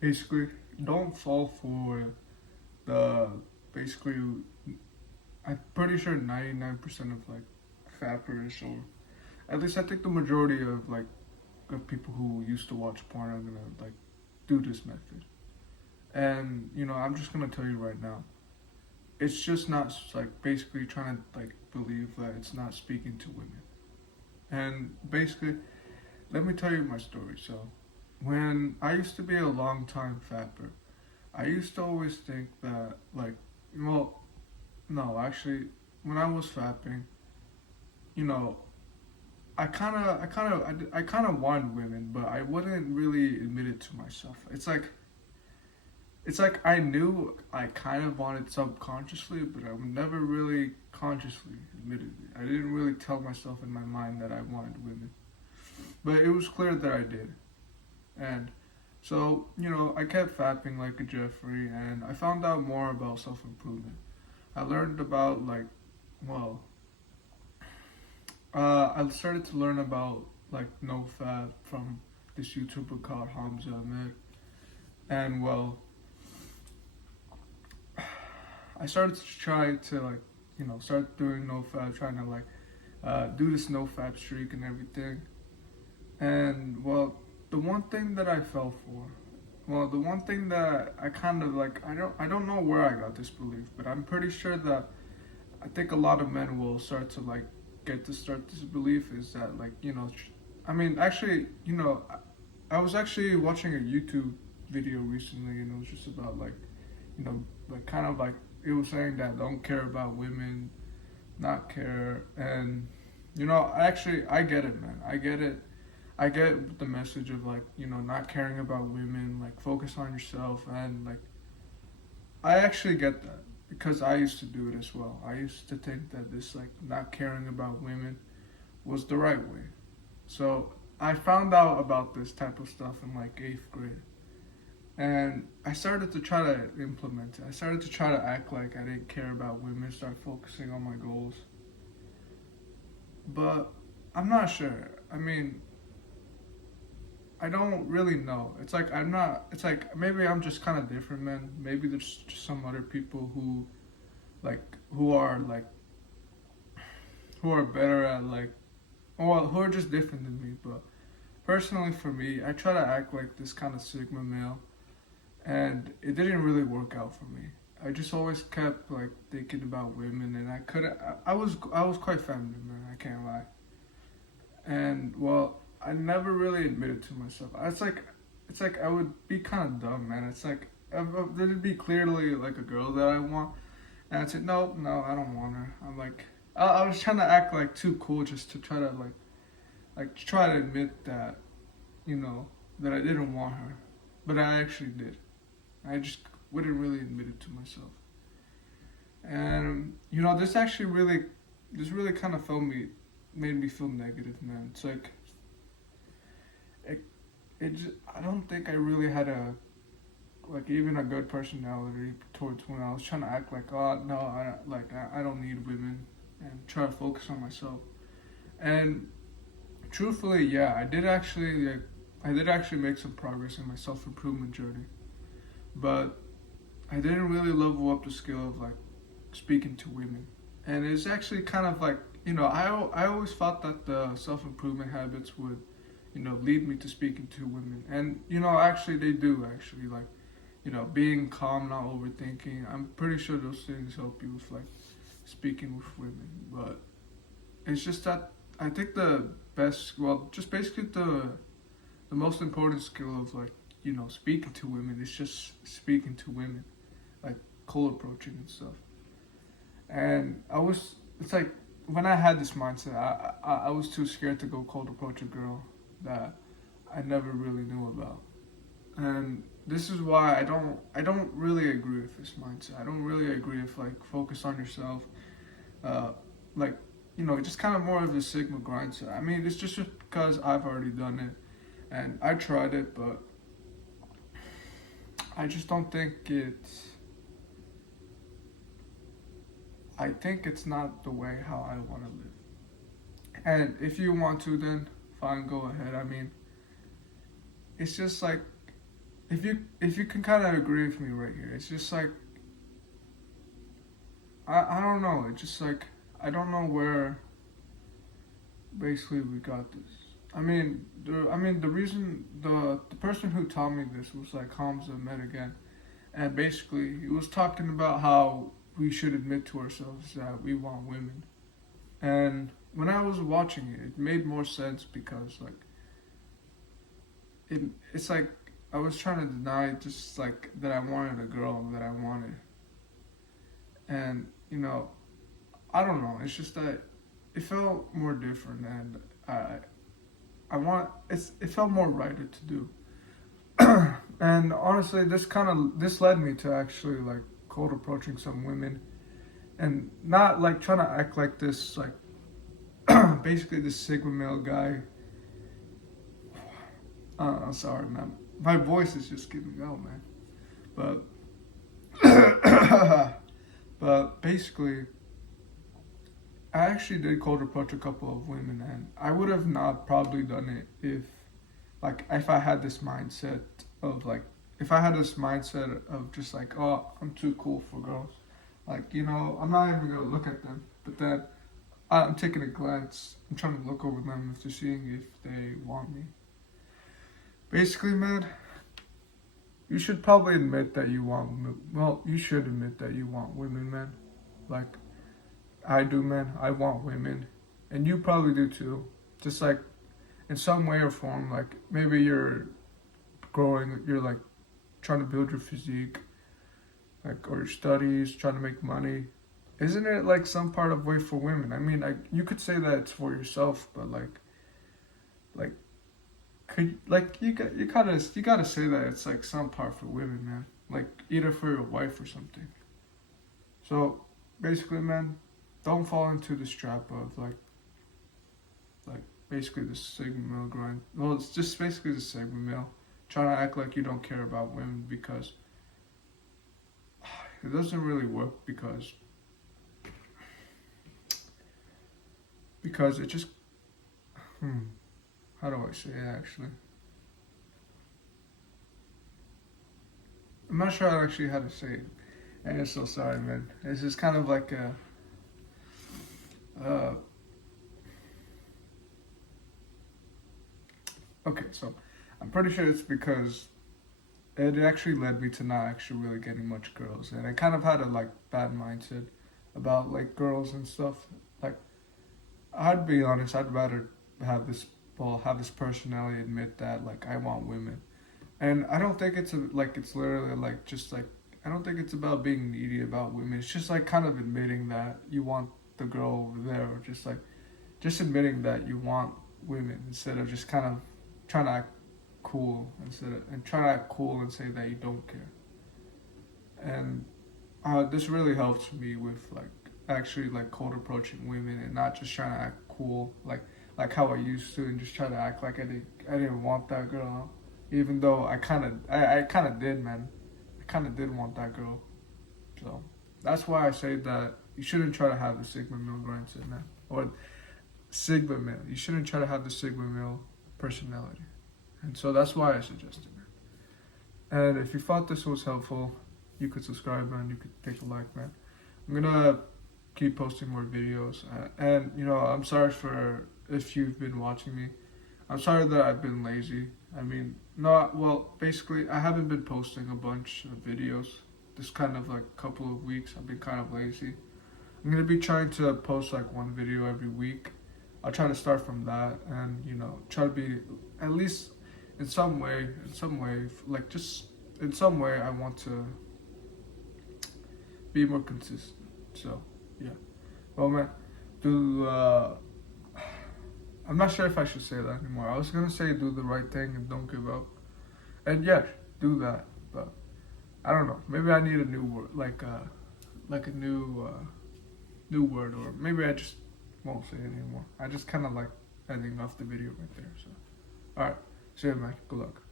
basically don't fall for the basically. I'm pretty sure 99% of like fappers, or at least I think the majority of like of people who used to watch porn are gonna like do this method. And I'm just gonna tell you right now, it's just not like basically trying to like believe that it's not speaking to women. And basically, let me tell you my story. So, when I used to be a long time fapper, I used to always think that like, well, no, actually, when I was fapping, you know, I kind of wanted women, but I wouldn't really admit it to myself. It's like I knew I kind of wanted subconsciously, but I would never really consciously admitted it. I didn't really tell myself in my mind that I wanted women, but it was clear that I did. And so, I kept fapping like a Jeffrey, and I found out more about self improvement. I learned about well, I started to learn about like no fap from this YouTuber called Hamza Ahmed, and well, I started to try to like start doing no fap, trying to like do this no fap streak and everything. And well, the one thing that I fell for, well, the one thing that I kind of like, I don't know where I got this belief, but I'm pretty sure that I think a lot of men will start to like get to start this belief is that like I mean actually I was actually watching a YouTube video recently, and it was just about like like kind of like it was saying that don't care about women, not care. And actually I get it, man. I get it. I get the message of like not caring about women, like focus on yourself. And like I actually get that because I used to do it as well. I used to think that this like not caring about women was the right way. So I found out about this type of stuff in like 8th grade, and I started to try to implement it. I started to try to act like I didn't care about women, start focusing on my goals. But I'm not sure. I mean, I don't really know. It's like I'm not. It's like maybe I'm just kind of different, man. Maybe there's just some other people like who are like who are better at like, well, who are just different than me. But personally, for me, I try to act like this kind of sigma male, and it didn't really work out for me. I just always kept like thinking about women, and I couldn't. I was quite feminine, man. I can't lie. And well, I never really admitted to myself. It's like I would be kind of dumb, man. It's like there'd be clearly like a girl that I want, and I'd say no, no, I don't want her. I'm like, I was trying to act like too cool just to try to like try to admit that you know that I didn't want her, but I actually did. I just wouldn't really admit it to myself. And this really kind of made me feel negative, man. It's like it, I don't think I really had a like even a good personality towards when I was trying to act like, oh no, I don't need women, and try to focus on myself. And truthfully, yeah, I did actually make some progress in my self improvement journey, but I didn't really level up the skill of like speaking to women. And it's actually kind of like I always thought that the self improvement habits would lead me to speaking to women. And actually they do actually, like being calm, not overthinking. I'm pretty sure those things help you with like speaking with women. But it's just that I think the best, well, just basically the most important skill of like speaking to women is just speaking to women, like cold approaching and stuff. And it's like when I had this mindset, I was too scared to go cold approach a girl that I never really knew about. And this is why I don't really agree with this mindset. I don't really agree with like focus on yourself, uh, like just kind of more of a Sigma grind set. I mean, it's just because I've already done it and I tried it, but I just don't think it's. I think it's not the way how I want to live. And if you want to, then fine, go ahead. I mean, it's just like if you can kind of agree with me right here, it's just like I don't know. It's just like I don't know where basically we got this. The reason the person who taught me this was like Hamza Ahmed again, and basically he was talking about how we should admit to ourselves that we want women. And when I was watching it, it made more sense because like it's like I was trying to deny just like that I wanted a girl that I wanted, and I don't know. It's just that it felt more different, and it felt more righter to do. And honestly, this led me to actually like cold approaching some women, and not like trying to act like this like basically this sigma male guy. I'm sorry, man. My voice is just giving out, man. But basically, I actually did cold approach a couple of women, and I would have not probably done it if I had this mindset of just like, oh, I'm too cool for girls. Like, I'm not even gonna look at them. But then I'm taking a glance. I'm trying to look over them after seeing if they want me. Basically, man, you should probably admit that you want. Well, you should admit that you want women, man. Like I do, man. I want women, and you probably do too. Just like in some way or form, like maybe you're growing. You're like trying to build your physique, like or your studies, trying to make money. Isn't it like some part of way for women? I mean, you could say that it's for yourself, but like you gotta say that it's like some part for women, man. Like either for your wife or something. So basically, man, don't fall into this trap of like basically the sigma male grind. Well, it's just basically the sigma male trying to act like you don't care about women because it doesn't really work because it just how do I say it actually? I'm not sure actually how to say it. And I'm so sorry, man. It's just kind of like a okay, so I'm pretty sure it's because it actually led me to not actually really getting much girls, and I kind of had a like bad mindset about like girls and stuff. Like I'd be honest, I'd rather have this personality admit that like I want women, and I don't think it's literally like just like I don't think it's about being needy about women. It's just like kind of admitting that you want the girl over there, or just admitting that you want women instead of just kind of trying to act cool and trying to act cool and say that you don't care. And this really helps me with like actually like cold approaching women and not just trying to act cool like how I used to and just try to act like I didn't want that girl, even though I kind of did, man. I kind of did want that girl. So that's why I say that you shouldn't try to have the sigma male mindset, man, or sigma male. You shouldn't try to have the sigma male personality, and so that's why I suggested it. And if you thought this was helpful, you could subscribe, man. You could take a like, man. I'm gonna keep posting more videos, and I'm sorry for if you've been watching me. I'm sorry that I've been lazy. I mean, no, well, basically, I haven't been posting a bunch of videos. This kind of like couple of weeks, I've been kind of lazy. I'm gonna be trying to post like one video every week. I'll try to start from that, and try to be at least in some way, like just in some way, I want to be more consistent. So, yeah. Well, man, I'm not sure if I should say that anymore. I was gonna say do the right thing and don't give up, and yeah, do that. But I don't know. Maybe I need a new word, like a new word, or maybe I just won't say it anymore. I just kind of like ending off the video right there. So, all right, see you, man. Good luck.